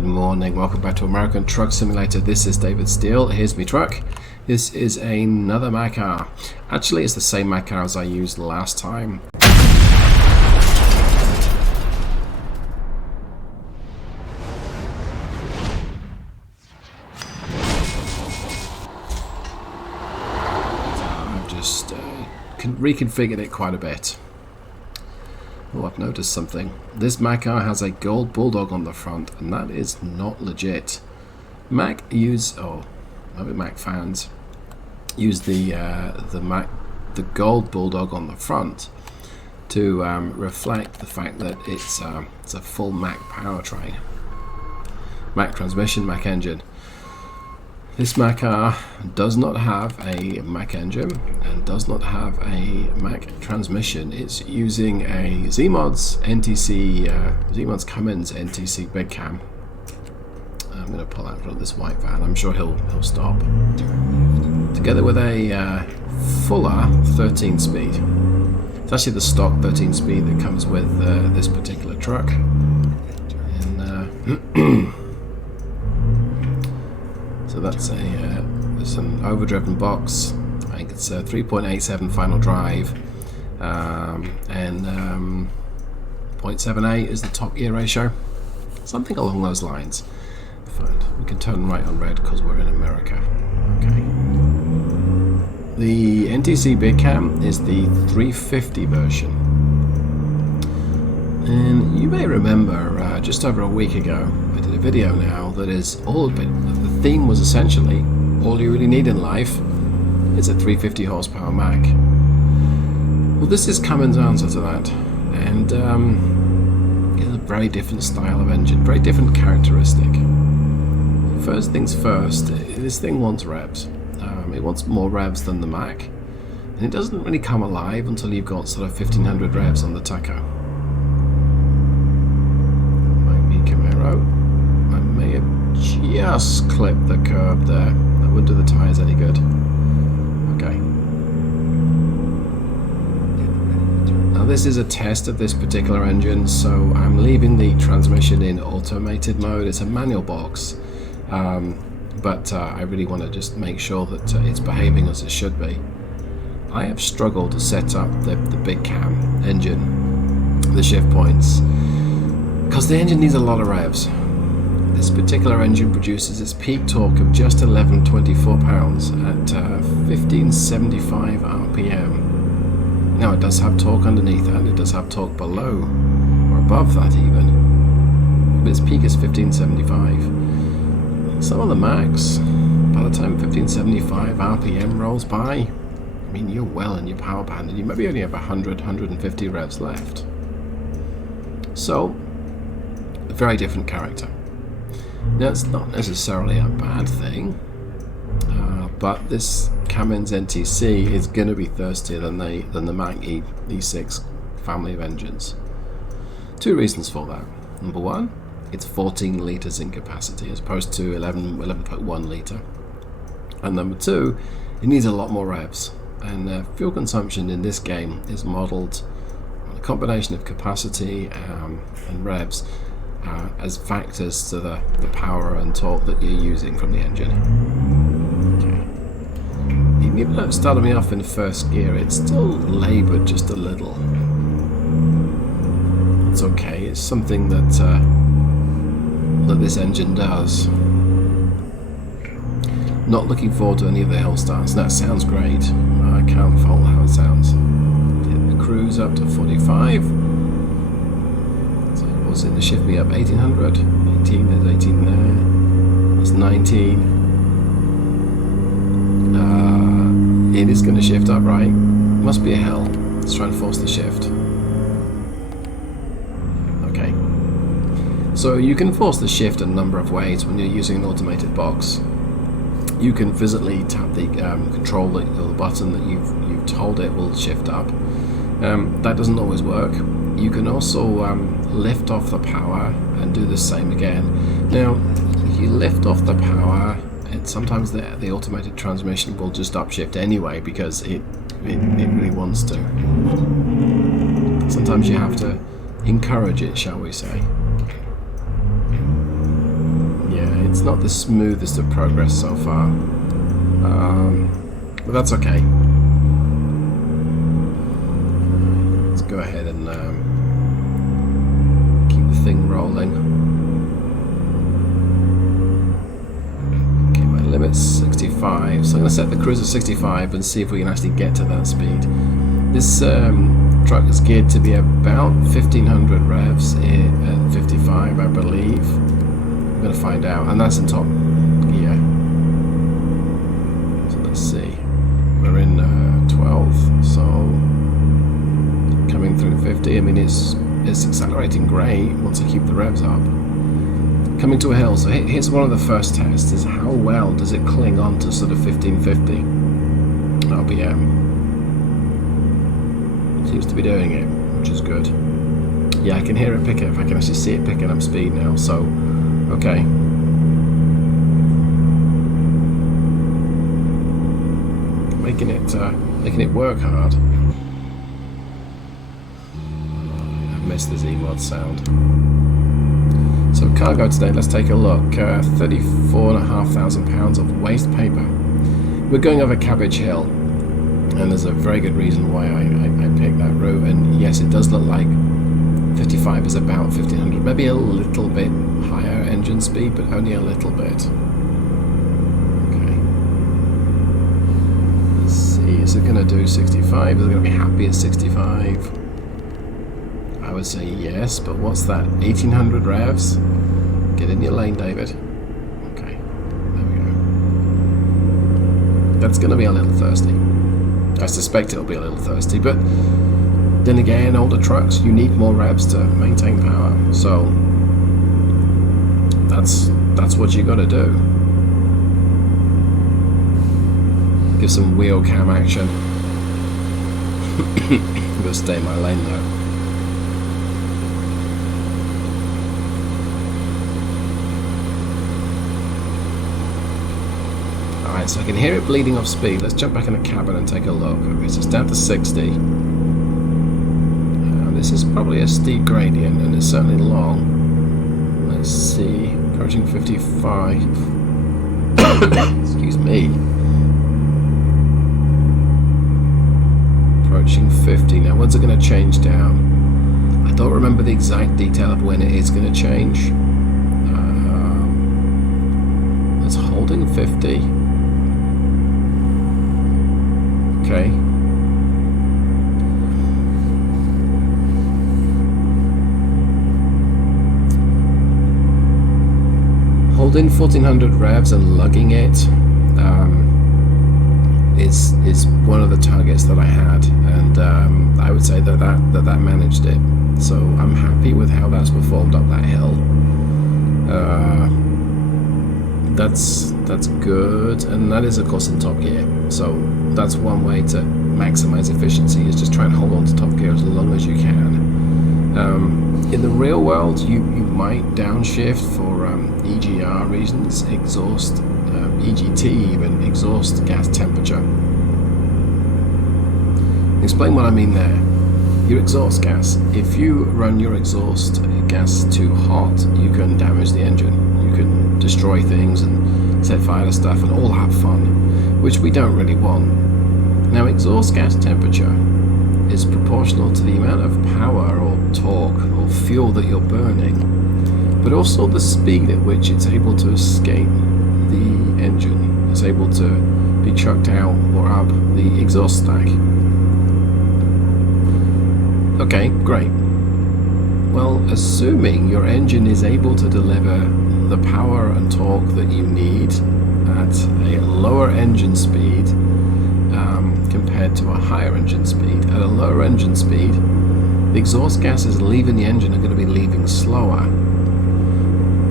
Good morning, welcome back to American Truck Simulator. This is David Steele. Here's my truck. This is another Mack R. Actually, it's the same Mack R as I used last time. I've just reconfigured it quite a bit. Oh, I've noticed something. This Mack R has a gold bulldog on the front, and that is not legit. Mack fans use the gold bulldog on the front to reflect the fact that it's a full Mack powertrain, Mack transmission, Mack engine. This Mack R does not have a Mack engine and does not have a Mack transmission. It's using a Zeemods NTC, Zeemods Cummins NTC big cam. I'm going to pull out from this white van. I'm sure he'll stop. Together with a fuller 13 speed. It's actually the stock 13 speed that comes with this particular truck. And, so that's it's an overdriven box. I think it's a 3.87 final drive, and 0.78 is the top gear ratio, something along those lines. Fine. We can turn right on red because we're in America. Okay. The NTC Big Cam is the 350 version, and you may remember just over a week ago I did a video now that is all a bit. The theme was essentially all you really need in life is a 350 horsepower Mack. Well, this is Cummins' answer to that, and it's a very different style of engine, very different characteristic. First things first, this thing wants revs. It wants more revs than the Mack, and it doesn't really come alive until you've got sort of 1500 revs on the tacho. Might be Camaro. I may have just clipped the curb there. That wouldn't do the tyres any good. Okay. Now this is a test of this particular engine, so I'm leaving the transmission in automated mode. It's a manual box. But I really want to just make sure that it's behaving as it should be. I have struggled to set up the big cam engine, the shift points, because the engine needs a lot of revs. This particular engine produces its peak torque of just 1124 pounds at 1575 RPM. Now it does have torque underneath that, it does have torque below or above that even, but its peak is 1575. Some of the Macks, by the time 1575 RPM rolls by, I mean, you're well in your power band and you maybe only have 100, 150 revs left. So, a very different character. Now, it's not necessarily a bad thing, but this Cummins NTC is going to be thirstier than the Mack E6 family of engines. Two reasons for that. Number one, it's 14 litres in capacity as opposed to 11.1 litre. And number two, it needs a lot more revs. And fuel consumption in this game is modelled on a combination of capacity and revs as factors to the power and torque that you're using from the engine. Okay. Even though it started me off in first gear, it's still laboured just a little. It's okay, it's something that this engine does. Not looking forward to any of the hill starts. That sounds great. I can't fault how it sounds. Hit the cruise up to 45. So what's in the shift me up? 1800. 18, there's 18 there. That's 19. It is going to shift up, right? Must be a hill. Let's try and force the shift. Okay. So you can force the shift a number of ways when you're using an automated box. You can physically tap the control or the button that you've told it will shift up. That doesn't always work. You can also lift off the power and do the same again. Now, if you lift off the power, and sometimes the automated transmission will just upshift anyway because it really wants to. Sometimes you have to encourage it, shall we say. It's not the smoothest of progress so far, but that's okay. Let's go ahead and keep the thing rolling. Okay, my limit's 65, so I'm going to set the cruise at 65 and see if we can actually get to that speed. This truck is geared to be about 1500 revs at 55, I believe. I'm going to find out, and that's in top gear. So let's see. We're in 12, so coming through 50. I mean, it's accelerating great once I keep the revs up. Coming to a hill. So here's one of the first tests: is how well does it cling on to sort of 1550 RPM. Seems to be doing it, which is good. Yeah, I can hear it picking up. I can actually see it picking up speed now. So. Okay. Making it work hard. I missed the Zeemods sound. So cargo today, let's take a look. 34,500 pounds of waste paper. We're going over Cabbage Hill, and there's a very good reason why I picked that route. And yes, it does look like 55 is about 1500, maybe a little bit higher engine speed, but only a little bit. Okay. Let's see, is it going to do 65? Is it going to be happy at 65? I would say yes, but what's that? 1800 revs? Get in your lane, David. Okay, there we go. That's going to be a little thirsty. I suspect it'll be a little thirsty, but then again, older trucks, you need more revs to maintain power, so that's what you got to do. Give some wheel cam action. I'm gonna stay in my lane though. Alright, so I can hear it bleeding off speed. Let's jump back in the cabin and take a look. Okay, so it's down to 60. This is probably a steep gradient, and it's certainly long. Let's see, approaching 55. Excuse me. Approaching 50. Now, when's it going to change down? I don't remember the exact detail of when it is going to change. It's holding 50. Okay. Holding 1400 revs and lugging it is one of the targets that I had, and I would say that managed it. So I'm happy with how that's performed up that hill. That's good, and that is of course in top gear. So that's one way to maximize efficiency, is just try and hold on to top gear as long as you can. In the real world, you might downshift for EGR reasons, exhaust, EGT, even exhaust gas temperature. Explain what I mean there. Your exhaust gas, if you run your exhaust gas too hot, you can damage the engine. You can destroy things and set fire to stuff and all have fun, which we don't really want. Now, exhaust gas temperature is proportional to the amount of power or torque or fuel that you're burning, but also the speed at which it's able to escape the engine. It's able to be chucked out or up the exhaust stack. Okay, great. Well, assuming your engine is able to deliver the power and torque that you need at a lower engine speed compared to a higher engine speed. At a lower engine speed, the exhaust gases leaving the engine are going to be leaving slower,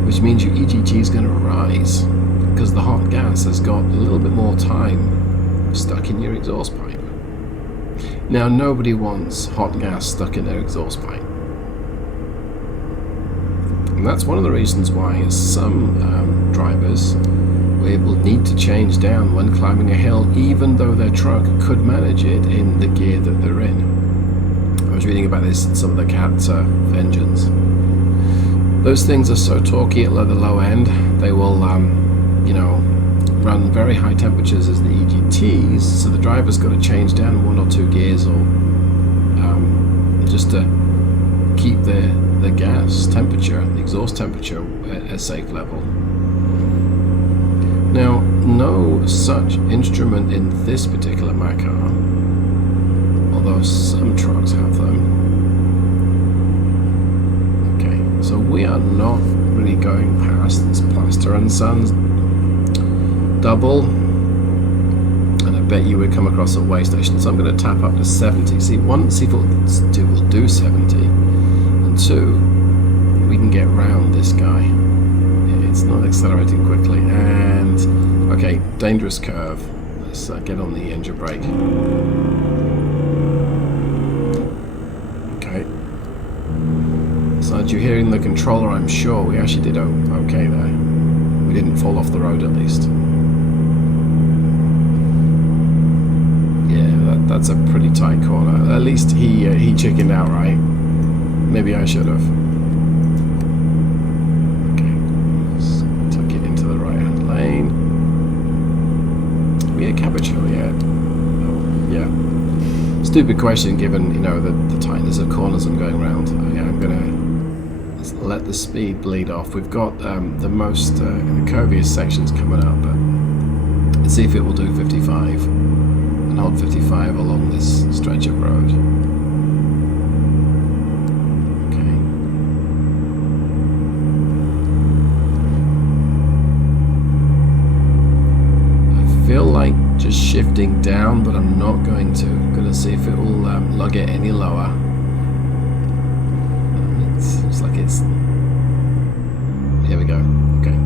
which means your EGT is going to rise because the hot gas has got a little bit more time stuck in your exhaust pipe. Now, nobody wants hot gas stuck in their exhaust pipe. And that's one of the reasons why some drivers will need to change down when climbing a hill, even though their truck could manage it in the gear that they're in. I was reading about this in some of the CAT engines. Those things are so torquey at the low end, they will, you know, run very high temperatures as the EGTs, so the driver's got to change down 1 or 2 gears or just to keep the gas temperature, the exhaust temperature at a safe level. Now, no such instrument in this particular Mack R, although some trucks have them. Okay, so we are not really going past this Plaster and Sons double, and I bet you would come across a way station, so I'm going to tap up to 70. See, one, see if we'll do 70, and 2, we can get round this guy. It's not accelerating quickly, and okay, dangerous curve. Let's get on the engine brake. Okay, so as you're hearing the controller, I'm sure we actually did okay there. We didn't fall off the road at least. That's a pretty tight corner. At least he chickened out, right? Maybe I should have. Okay, let's tuck it into the right-hand lane. Are we at Cabbage Hill yet? Oh, yeah. Stupid question, given you know the tightness of corners I'm going around. I'm gonna let the speed bleed off. We've got the most the curviest sections coming up, but let's see if it will do 55. Hold 55 along this stretch of road. Okay. I feel like just shifting down, but I'm not going to. I'm going to see if it will lug it any lower. It seems like it's... Here we go. Okay.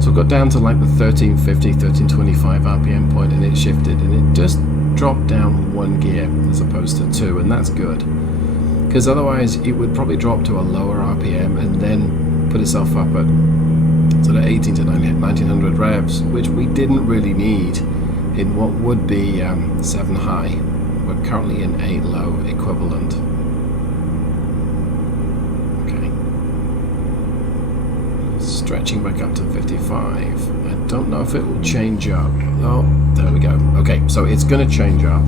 So I got down to like the 1350, 1325 RPM point, and it shifted, and it just dropped down 1 gear as opposed to 2, and that's good, because otherwise it would probably drop to a lower RPM and then put itself up at sort of 18 to 1900 revs, which we didn't really need in what would be 7 high. We're currently in 8 low equivalent. Stretching back up to 55. I don't know if it will change up. Oh, there we go. Okay, so it's going to change up.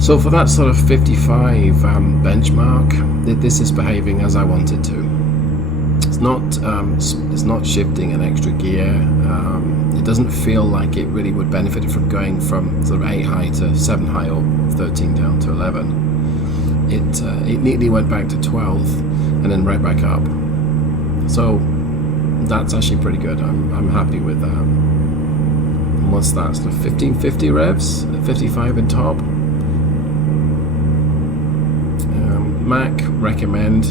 So for that sort of 55 benchmark, this is behaving as I wanted to. It's not shifting an extra gear. It doesn't feel like it really would benefit from going from sort of 8 high to 7 high or 13 down to 11. It neatly went back to 12 and then right back up. So that's actually pretty good. I'm happy with that. And what's that? So 1550 revs, 55 in top. Mack recommend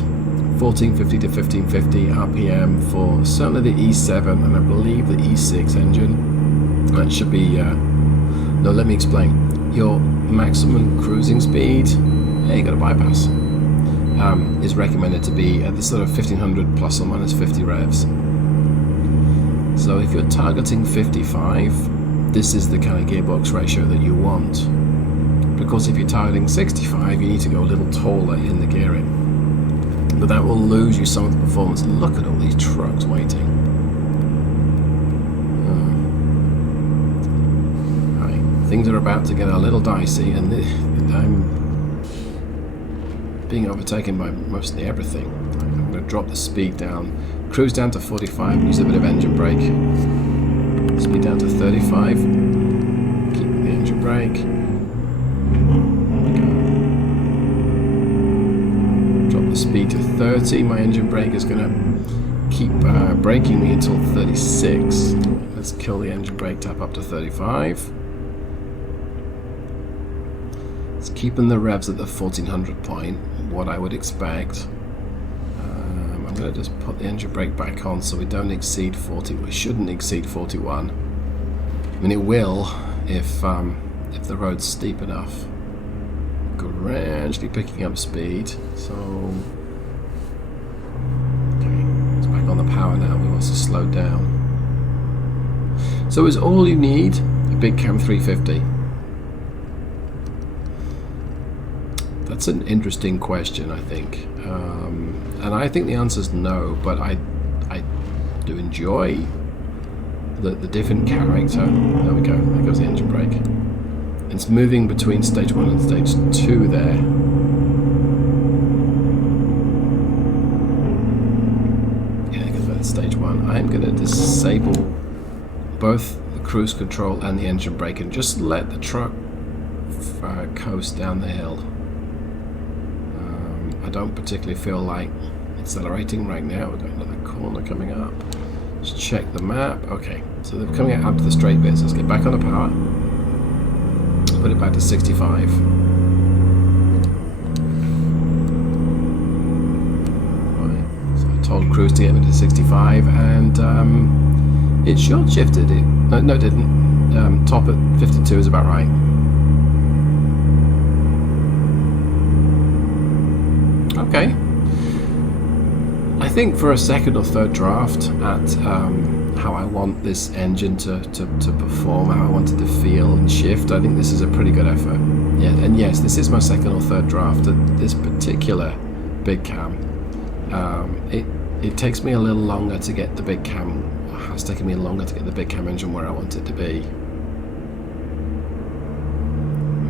1450 to 1550 RPM for certainly the E7 and I believe the E6 engine. That should be. No, let me explain. Your maximum cruising speed. Yeah, you got a bypass. Is recommended to be at the sort of 1500 plus or minus 50 revs. So if you're targeting 55, this is the kind of gearbox ratio that you want. Because if you're targeting 65, you need to go a little taller in the gearing. But that will lose you some of the performance. Look at all these trucks waiting. Right. Things are about to get a little dicey, and I'm being overtaken by mostly everything. I'm going to drop the speed down, cruise down to 45, use a bit of engine brake, speed down to 35, keep the engine brake, drop the speed to 30, my engine brake is going to keep braking me until 36, let's kill the engine brake, tap up to 35. It's keeping the revs at the 1400 point, what I would expect. I'm going to just put the engine brake back on so we don't exceed 40. We shouldn't exceed 41. I mean, it will if the road's steep enough. Gradually picking up speed. So, okay, it's back on the power now. We want to slow down. So, is all you need a big cam 350? That's an interesting question, I think. And I think the answer is no, but I do enjoy the different character. There we go, there goes the engine brake. It's moving between stage 1 and stage 2 there. Yeah, because that's stage 1. I'm going to disable both the cruise control and the engine brake and just let the truck coast down the hill. I don't particularly feel like accelerating right now. We're going to the corner coming up. Let's check the map. Okay, so they're coming out up to the straight bits. Let's get back on the power. Put it back to 65. Right, so I told cruise to get me to 65, and it short shifted it. No, it didn't. Top at 52 is about right. Okay. I think for a second or third draft at how I want this engine to perform, how I want it to feel and shift, I think this is a pretty good effort. Yeah, and yes, this is my second or third draft at this particular big cam. It takes me a little longer to get the big cam. It's taken me longer to get the big cam engine where I want it to be.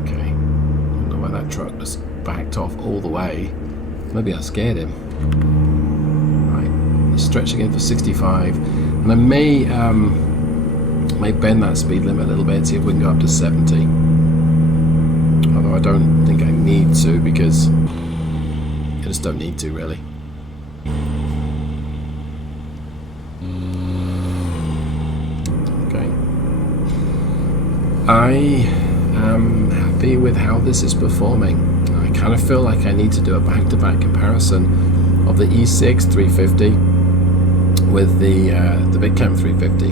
Okay. I don't know why that truck just backed off all the way. Maybe I scared him. Right, let's stretch again for 65, and I may bend that speed limit a little bit, see if we can go up to 70. Although I don't think I need to, because I just don't need to really. Okay. I am happy with how this is performing. I kind of feel like I need to do a back-to-back comparison of the E6 350 with the Big Cam 350,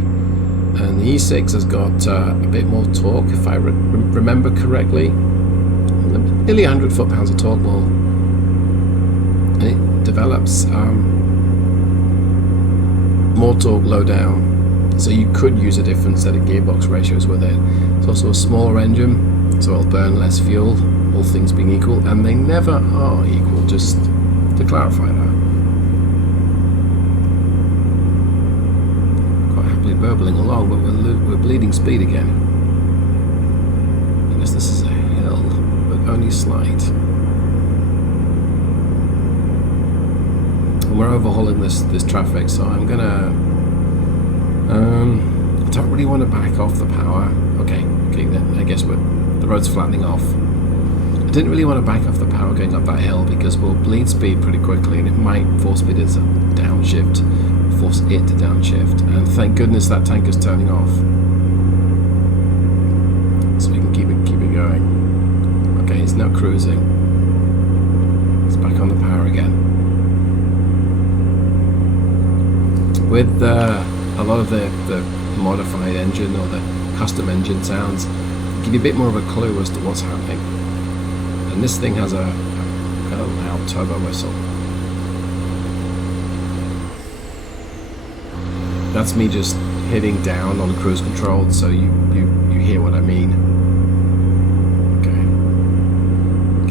and the E6 has got a bit more torque, if I remember correctly, nearly 100 foot-pounds of torque more, and it develops more torque low down, so you could use a different set of gearbox ratios with it. It's also a smaller engine, so it'll burn less fuel, all things being equal, and they never are equal, just to clarify that. Quite happily burbling along, but we're bleeding speed again. I guess this is a hill, but only slight. And we're overhauling this traffic, so I'm gonna I don't really want to back off the power. Okay, then I guess the road's flattening off. I didn't really want to back off the power going up that hill because we'll bleed speed pretty quickly, and it might force me to downshift, force it to downshift. And thank goodness that tank is turning off, so we can keep it going. Okay, it's now cruising. It's back on the power again. With a lot of the modified engine or the custom engine sounds give you a bit more of a clue as to what's happening. And this thing has a kind of loud turbo whistle. That's me just hitting down on cruise control, so you hear what I mean. Okay.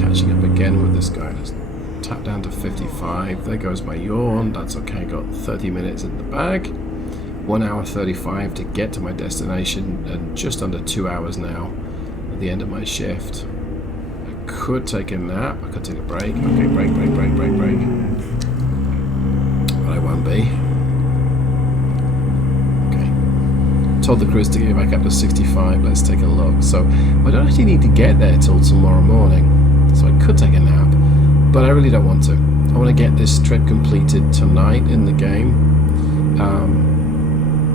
Catching up again with this guy. Let's tap down to 55. There goes my yawn. That's okay. Got 30 minutes in the bag. 1 hour 35 to get to my destination, and just under 2 hours now at the end of my shift. I could take a nap, I could take a break. Okay, break. But I won't be. Okay. Told the cruise to get back up to 65. Let's take a look. So I don't actually need to get there till tomorrow morning, so I could take a nap, but I really don't want to. I want to get this trip completed tonight in the game.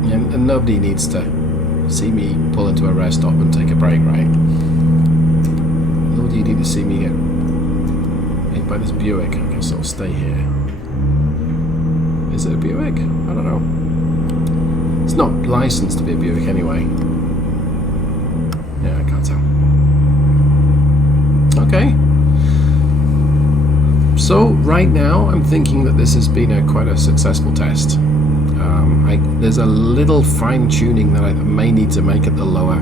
And nobody needs to see me pull into a rest stop and take a break, right? Nor do you need to see me get hit by this Buick. I guess I'll stay here. Is it a Buick? I don't know. It's not licensed to be a Buick anyway. Yeah, I can't tell. Okay. So right now I'm thinking that this has been quite a successful test. There's a little fine-tuning that I may need to make at the lower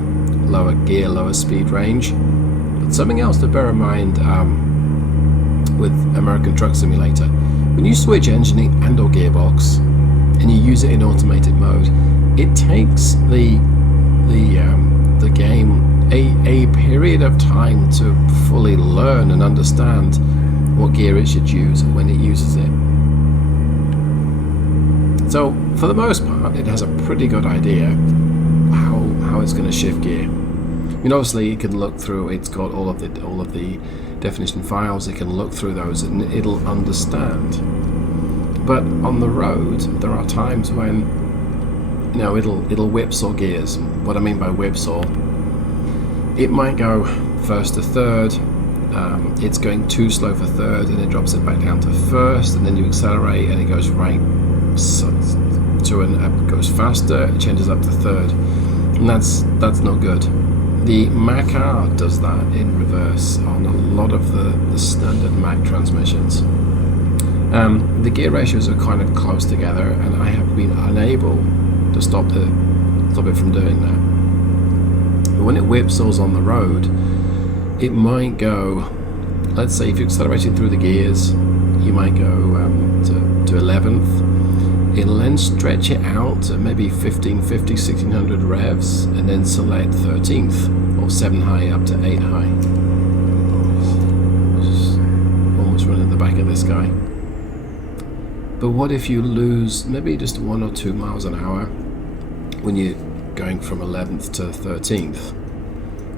gear, lower speed range. But something else to bear in mind, with American Truck Simulator. When you switch engine and or gearbox and you use it in automated mode, it takes the game a period of time to fully learn and understand what gear it should use and when it uses it. So for the most part, it has a pretty good idea how it's going to shift gear. I mean, obviously it can look through. It's got all of the definition files. It can look through those and it'll understand. But on the road, there are times when it'll whipsaw gears. What I mean by whipsaw, it might go first to third. It's going too slow for third, and it drops it back down to first, and then you accelerate, and it goes right goes faster. It changes up to third, and that's not good. The Mack R does that in reverse on a lot of the standard Mack transmissions. The gear ratios are kind of close together, and I have been unable to stop it from doing that. But when it whipsaws on the road, it might go, let's say if you're accelerating through the gears, you might go to 11th. It'll then stretch it out to maybe 1550, 1600 revs, and then select 13th or 7 high up to 8 high. Just almost running the back of this guy. But what if you lose maybe just 1 or 2 miles an hour when you're going from 11th to 13th?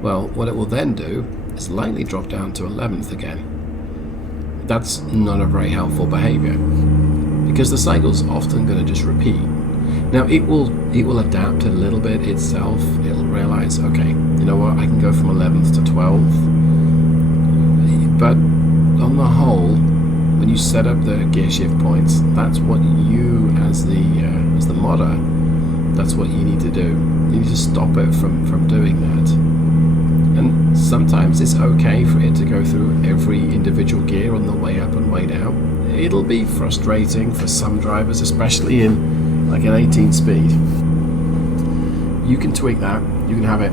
Well, what it will then do is lightly drop down to 11th again. That's not a very helpful behavior, because the cycle's often going to just repeat. Now it will adapt a little bit itself. It'll realize, okay, you know what, I can go from 11th to 12th. But on the whole, when you set up the gear shift points, that's what you as the modder, that's what you need to do. You need to stop it from doing that. And sometimes it's okay for it to go through every individual gear on the way up and way down. It'll be frustrating for some drivers, especially in like an 18 speed. You can tweak that. You can have it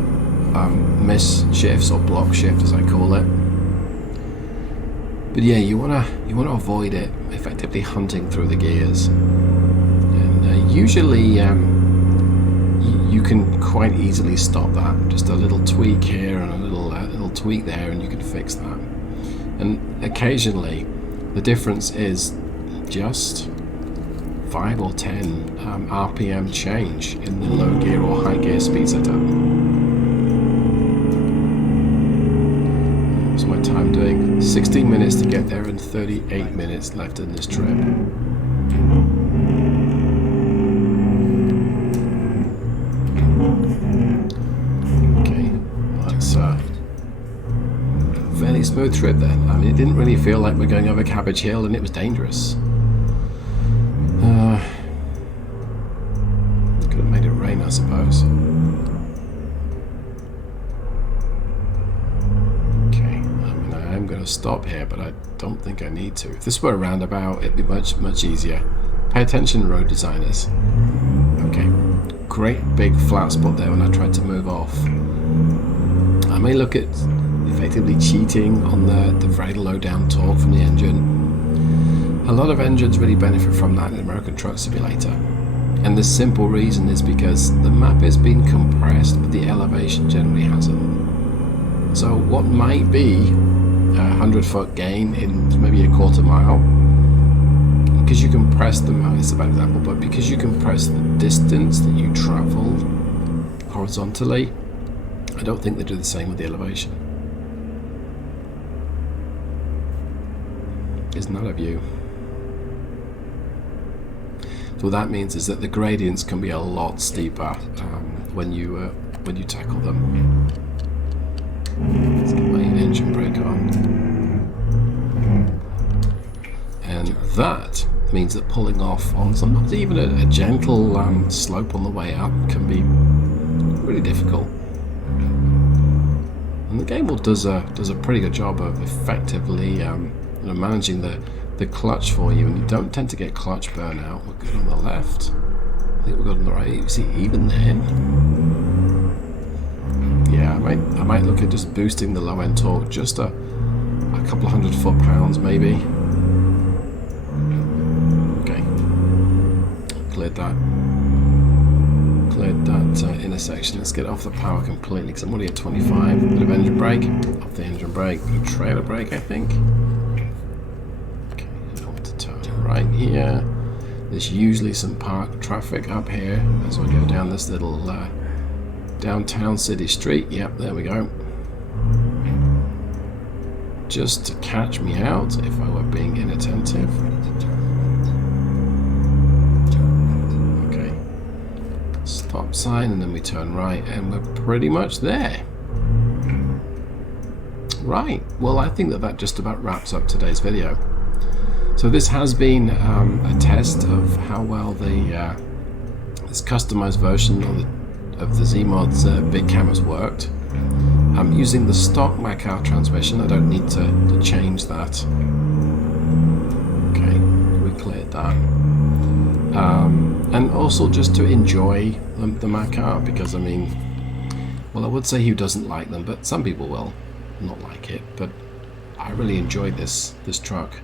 miss shifts or block shift, as I call it. But yeah, you wanna avoid it effectively hunting through the gears. And usually you can quite easily stop that. Just a little tweak here and a little tweak there, and you can fix that. And occasionally, the difference is just 5 or 10 RPM change in the low gear or high gear speed setup. What's my time doing? 16 minutes to get there and 38 minutes left in this trip. Fairly smooth trip then. I mean, it didn't really feel like we're going over Cabbage Hill, and it was dangerous. Could have made it rain, I suppose. Okay, I mean, I am going to stop here, but I don't think I need to. If this were a roundabout, it'd be much easier. Pay attention, road designers. Okay, great big flat spot there when I tried to move off. I may look at effectively cheating on the very low down torque from the engine. A lot of engines really benefit from that in American Truck Simulator, and the simple reason is because the map has been compressed, but the elevation generally hasn't. So what might be a 100-foot gain in maybe a quarter mile, because you compress the map, it's a bad example, but because you compress the distance that you travel horizontally, I don't think they do the same with the elevation. Is not a view. So what that means is that the gradients can be a lot steeper when you tackle them. Let's get my engine brake on, and that means that pulling off on sometimes even a gentle slope on the way up can be really difficult. And the game does a pretty good job of effectively managing the clutch for you, and you don't tend to get clutch burnout. We're good on the left. I think we're good on the right. You see, even then, yeah, I might look at just boosting the low end torque just a a couple of 100 foot-pounds maybe. Okay. Cleared that intersection. Let's get off the power completely because I'm already at 25. Bit of engine brake, off the engine brake, bit of trailer brake I think. Okay, I want to turn right here. There's usually some parked traffic up here as we go down this little downtown city street. Yep, there we go. Just to catch me out if I were being inattentive. Okay. Stop sign and then we turn right and we're pretty much there. Right, well I think that just about wraps up today's video. So this has been a test of how well this customized version of the Zeemods big cameras worked. I'm using the stock Mack R transmission. I don't need to change that. Okay, we cleared that. And also just to enjoy the Mack R, because I mean, well, I would say who doesn't like them, but some people will not like it. But I really enjoyed this truck.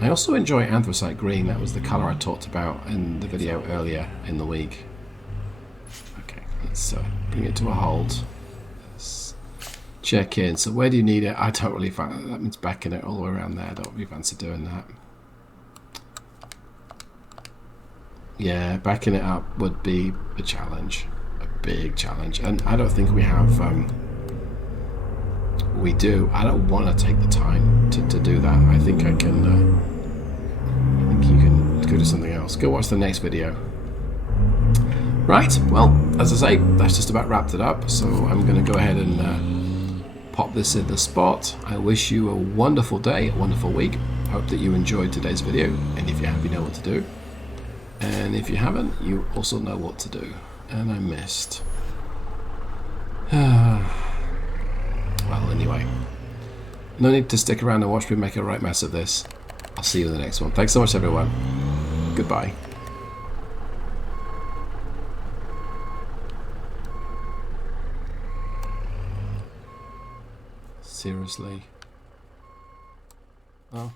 I also enjoy anthracite green. That was the color I talked about in the video earlier in the week. Okay, let's bring it to a halt. Let's check in. So where do you need it? I don't really fancy that. Means backing it all the way around there. I don't really fancy doing that. Yeah, backing it up would be a challenge, a big challenge, and I don't think we have. We do. I don't want to take the time to do that. I think I can. I think you can go do something else. Go watch the next video. Right. Well, as I say, that's just about wrapped it up. So I'm going to go ahead and pop this in the spot. I wish you a wonderful day, a wonderful week. Hope that you enjoyed today's video, and if you have, you know what to do. And if you haven't, you also know what to do. And I missed. Well, anyway, no need to stick around and watch me make a right mess of this. I'll see you in the next one. Thanks so much, everyone. Goodbye. Seriously? Oh.